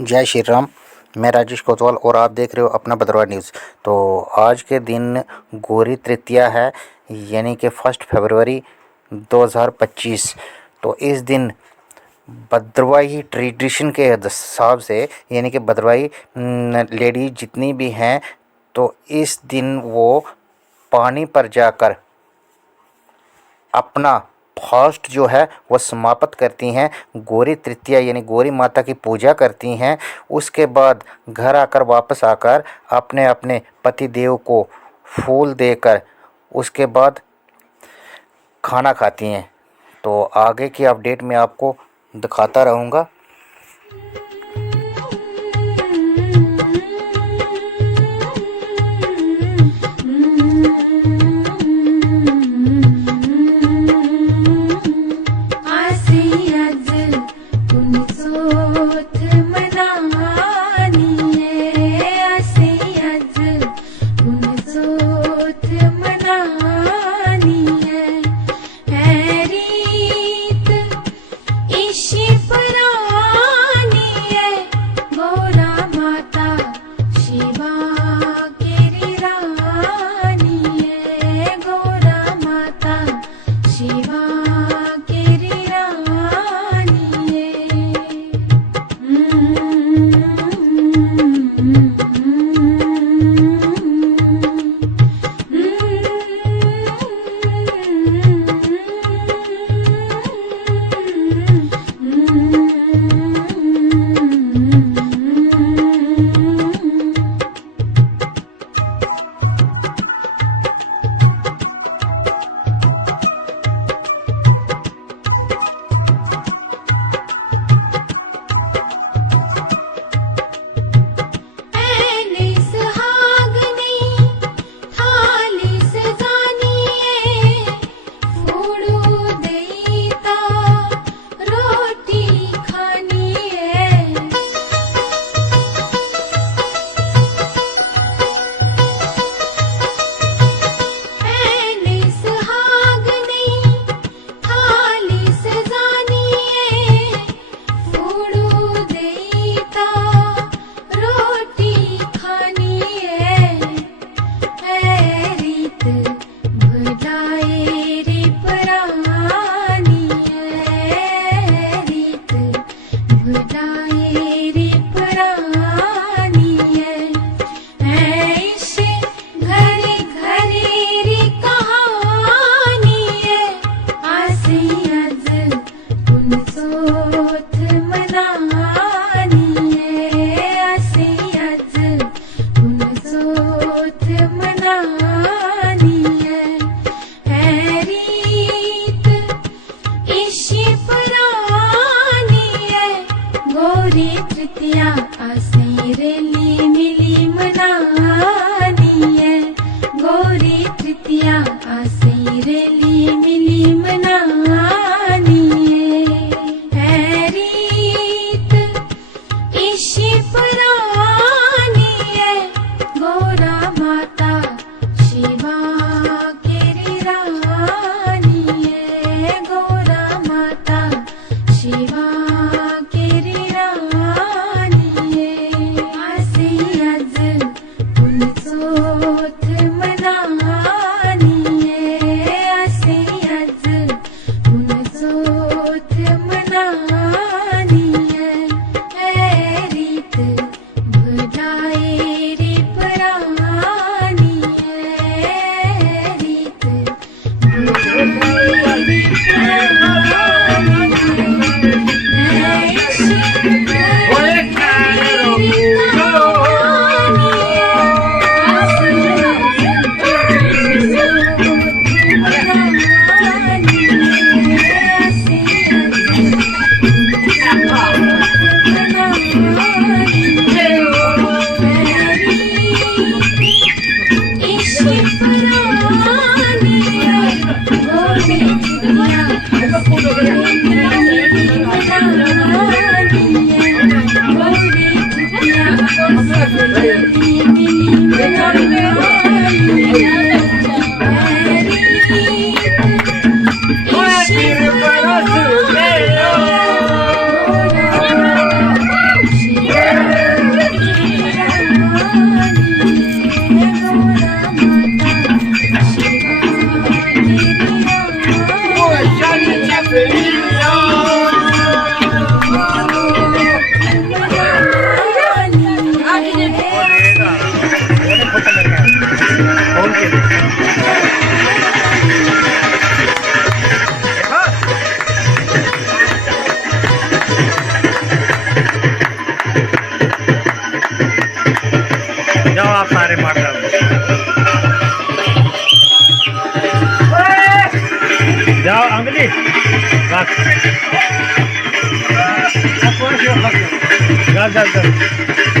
जय श्री राम। मैं राजेश कोतवाल और आप देख रहे हो अपना भद्रवाह न्यूज़। तो आज के दिन गौरी तृतीया है, यानी कि 1 फरवरी 2025। तो इस दिन भद्रवाही ट्रेडिशन के हिसाब से, यानी कि भद्रवाही लेडीज जितनी भी हैं, तो इस दिन वो पानी पर जाकर अपना फास्ट जो है वह समाप्त करती हैं। गौरी तृतीया यानी गौरी माता की पूजा करती हैं। उसके बाद घर आकर वापस आकर अपने अपने पति देव को फूल देकर उसके बाद खाना खाती हैं। तो आगे की अपडेट मैं आपको दिखाता रहूँगा। गौरी तृतीया आसेरेली मिली मनानी है। गौरी तृतीया आसेरेली मिली मनानी है। रीत इशी पुरानी है। गौरा माता शिवा केरी रानी है। गौरा माता शिवा મારે મારતા જાઓ અંગલી બસ ઘર ઘર ઘર